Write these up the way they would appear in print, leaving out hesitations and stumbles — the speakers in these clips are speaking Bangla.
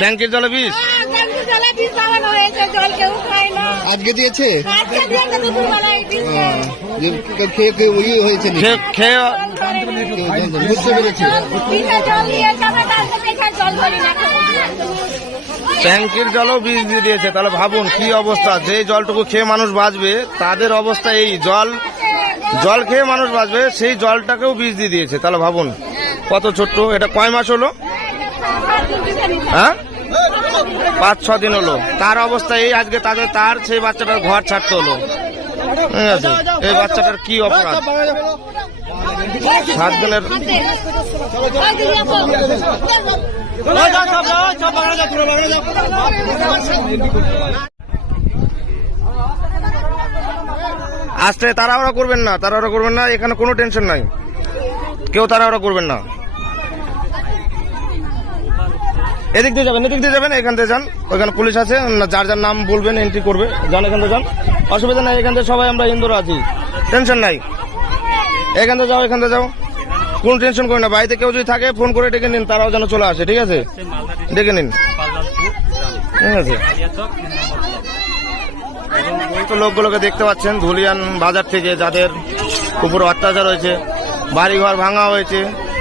ট্যাঙ্কির জলে বিষ আজকে দিয়েছে খেয়ে বুঝতে পেরেছি। ট্যাঙ্কির জলও বিষ দিয়ে দিয়েছে। তাহলে ভাবুন কি অবস্থা, যে জলটুকু খেয়ে মানুষ বাঁচবে তাদের অবস্থা এই। জল খেয়ে মানুষ বাঁচবে, সেই জলটাকেও বিষ দিয়ে দিয়েছে। তাহলে ভাবুন কত ছোট্ট। এটা কয় মাস হলো? হ্যাঁ, 5-6 দিন হলো। তার অবস্থা এই। আজকে তার সেই বাচ্চাটার ঘর ছাড়তে হলো। ঠিক আছে, এই বাচ্চাটার কি অপরাধ? 7 দিনের। আস্তে, তাড়াহুড়া করবেন না, এখানে কোনো টেনশন নাই, কেউ তাড়াহুড়া করবেন না। এদিক দিয়ে যাবেন, এখান থেকে যান, ওইখানে পুলিশ আছে, যার যার নাম বলবেন এন্ট্রি করবে, যান এখান থেকে যান, অসুবিধা নাই। এখান থেকে সবাই আমরা হিন্দুরা আছি, টেনশন নাই। এখান থেকে যাও, কোন টেনশন করেন না। বাড়িতে কেউ যদি থাকে ফোন করে ডেকে নিন, তারাও যেন চলে আসে। ঠিক আছে, ডেকে নিন। ঠিক আছে, তো লোকগুলোকে দেখতে পাচ্ছেন ধুলিয়ান বাজার থেকে, যাদের উপর অত্যাচার হয়েছে, বাড়িঘর ভাঙা হয়েছে,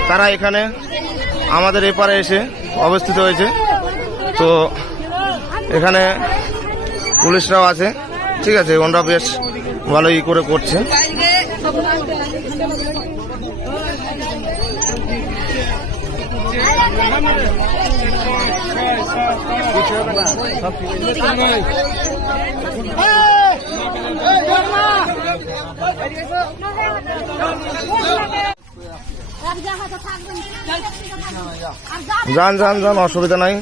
তারা এখানে আমাদের এপারে এসে অবস্থিত হয়েছে। তো এখানে পুলিশরাও আছে। ঠিক আছে, ওনারা বেশ ভালোই করে করছে। যান, অসুবিধা নাই।